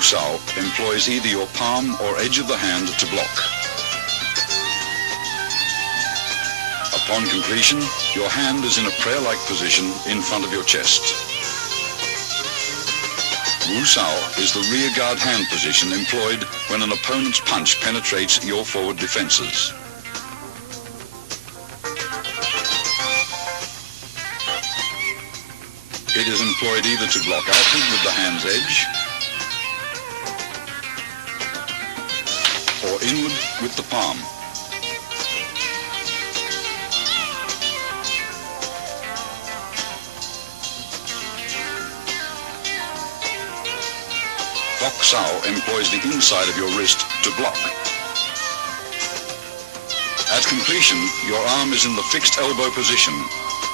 Wu Sao employs either your palm or edge of the hand to block. Upon completion, your hand is in a prayer-like position in front of your chest. Wu Sao is the rear guard hand position employed when an opponent's punch penetrates your forward defenses. It is employed either to block outward with the hand's edge or inward with the palm. Bok Sao employs the inside of your wrist to block. At completion, your arm is in the fixed elbow position,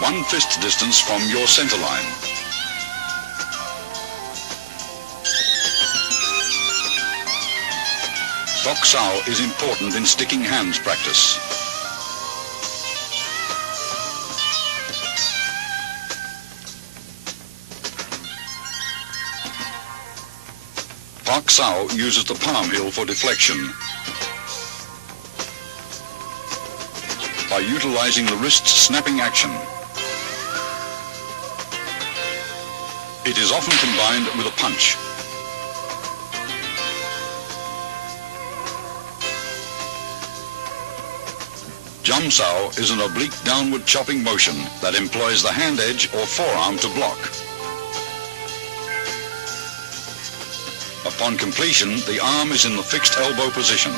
1 fist distance from your center line. Bok Sao is important in sticking hands practice. Bok Sao uses the palm heel for deflection. By utilizing the wrist's snapping action. It is often combined with a punch. Jum Sao is an oblique downward chopping motion that employs the hand edge or forearm to block. Upon completion, the arm is in the fixed elbow position.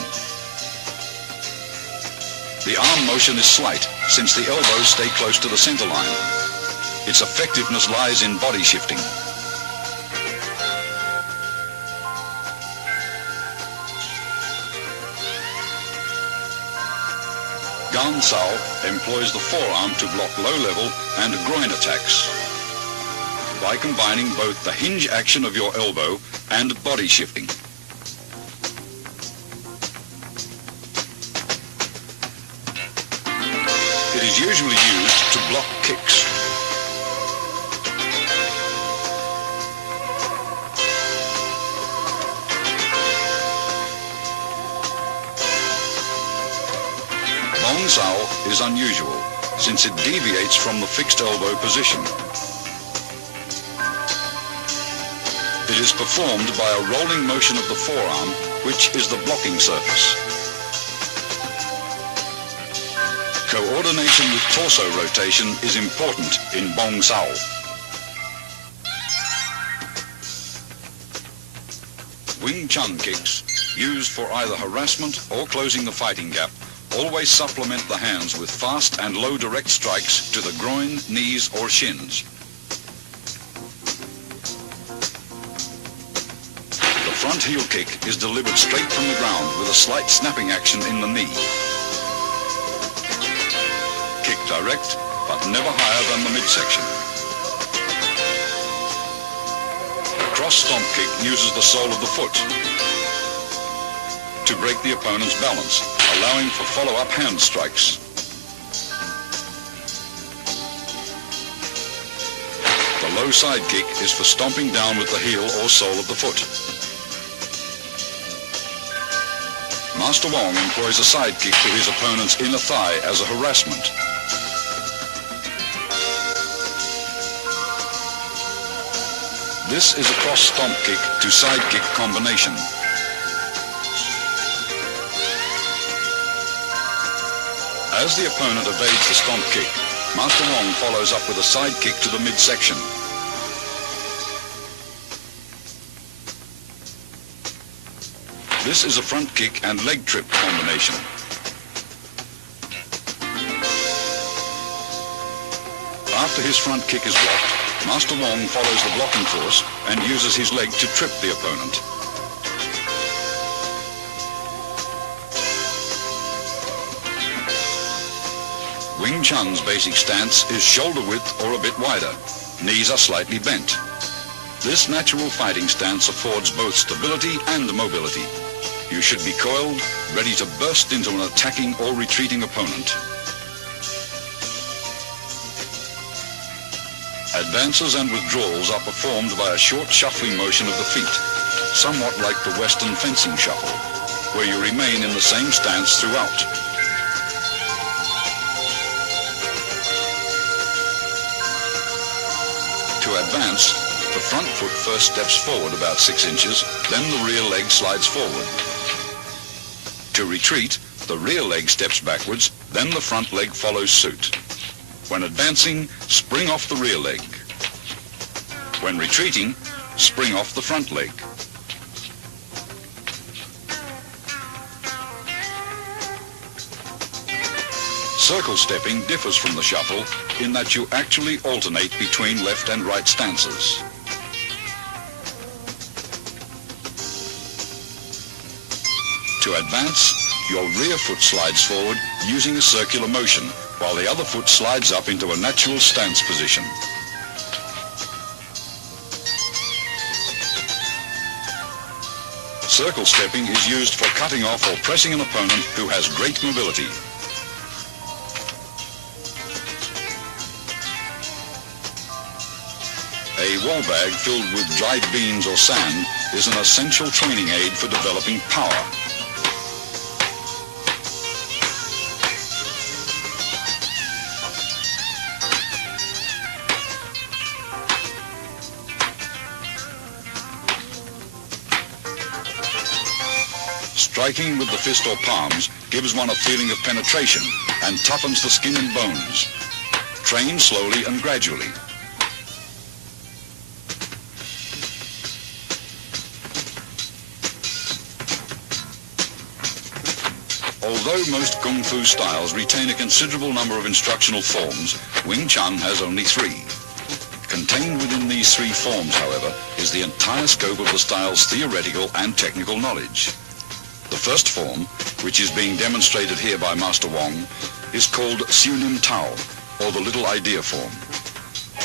The arm motion is slight, since the elbows stay close to the center line. Its effectiveness lies in body shifting. Gan Sao employs the forearm to block low-level and groin attacks by combining both the hinge action of your elbow and body shifting. It is usually used to block kicks. Bong Sao is unusual, since it deviates from the fixed elbow position. It is performed by a rolling motion of the forearm, which is the blocking surface. Coordination with torso rotation is important in Bong Sao. Wing Chun kicks, used for either harassment or closing the fighting gap, always supplement the hands with fast and low direct strikes to the groin, knees or shins. The front heel kick is delivered straight from the ground with a slight snapping action in the knee. Kick direct, but never higher than the midsection. The cross stomp kick uses the sole of the foot to break the opponent's balance, allowing for follow-up hand strikes. The low side kick is for stomping down with the heel or sole of the foot. Master Wong employs a side kick to his opponent's inner thigh as a harassment. This is a cross stomp kick to side kick combination. As the opponent evades the stomp kick, Master Wong follows up with a side kick to the midsection. This is a front kick and leg trip combination. After his front kick is blocked, Master Wong follows the blocking force and uses his leg to trip the opponent. Wing Chun's basic stance is shoulder width or a bit wider. Knees are slightly bent. This natural fighting stance affords both stability and mobility. You should be coiled, ready to burst into an attacking or retreating opponent. Advances and withdrawals are performed by a short shuffling motion of the feet. somewhat like the Western fencing shuffle, where you remain in the same stance throughout. To advance, the front foot first steps forward about 6 inches, then the rear leg slides forward. To retreat, the rear leg steps backwards, then the front leg follows suit. When advancing, spring off the rear leg. When retreating, spring off the front leg. Circle stepping differs from the shuffle in that you actually alternate between left and right stances. To advance, your rear foot slides forward using a circular motion, while the other foot slides up into a natural stance position. Circle stepping is used for cutting off or pressing an opponent who has great mobility. A wall bag filled with dried beans or sand is an essential training aid for developing power. Striking with the fist or palms gives one a feeling of penetration and toughens the skin and bones. Train slowly and gradually. Although most Kung Fu styles retain a considerable number of instructional forms, Wing Chun has only 3. Contained within these 3 forms, however, is the entire scope of the style's theoretical and technical knowledge. The first form, which is being demonstrated here by Master Wong, is called Siu Nim Tao, or the Little Idea form.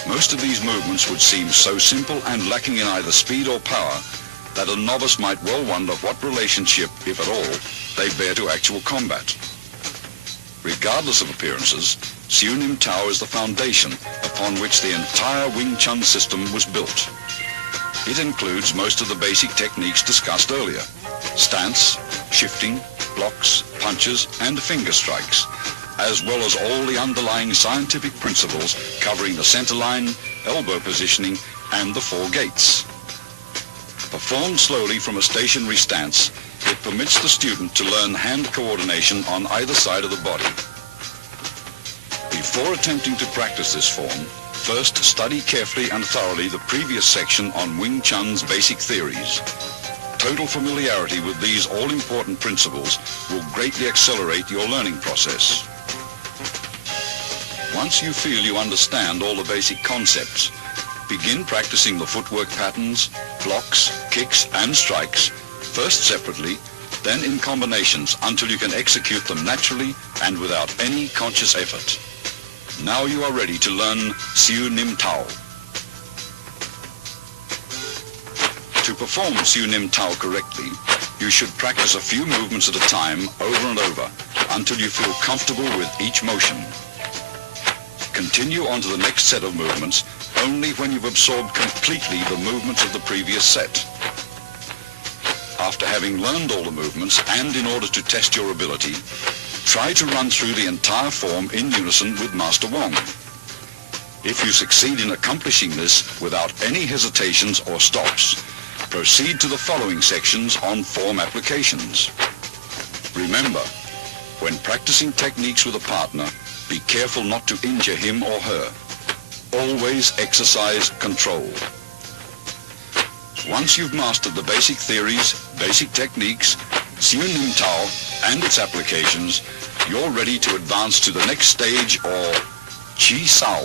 Most of these movements would seem so simple and lacking in either speed or power that a novice might well wonder what relationship, if at all, they bear to actual combat. Regardless of appearances, Siu Nim Tao is the foundation upon which the entire Wing Chun system was built. It includes most of the basic techniques discussed earlier: stance, shifting, blocks, punches, and finger strikes, as well as all the underlying scientific principles covering the center line, elbow positioning, and the 4 gates. Performed slowly from a stationary stance, it permits the student to learn hand coordination on either side of the body. Before attempting to practice this form, first study carefully and thoroughly the previous section on Wing Chun's basic theories. Total familiarity with these all-important principles will greatly accelerate your learning process. Once you feel you understand all the basic concepts, begin practicing the footwork patterns, blocks, kicks, and strikes, first separately, then in combinations until you can execute them naturally and without any conscious effort. Now you are ready to learn Siu Nim Tao. To perform Siu Nim Tao correctly, you should practice a few movements at a time over and over until you feel comfortable with each motion. Continue on to the next set of movements only when you've absorbed completely the movements of the previous set. After having learned all the movements and in order to test your ability, try to run through the entire form in unison with Master Wong. If you succeed in accomplishing this without any hesitations or stops, proceed to the following sections on form applications. Remember, when practicing techniques with a partner, be careful not to injure him or her. Always exercise control. Once you've mastered the basic theories, basic techniques, Siu Nim Tao, and its applications, you're ready to advance to the next stage, or Chi Sao.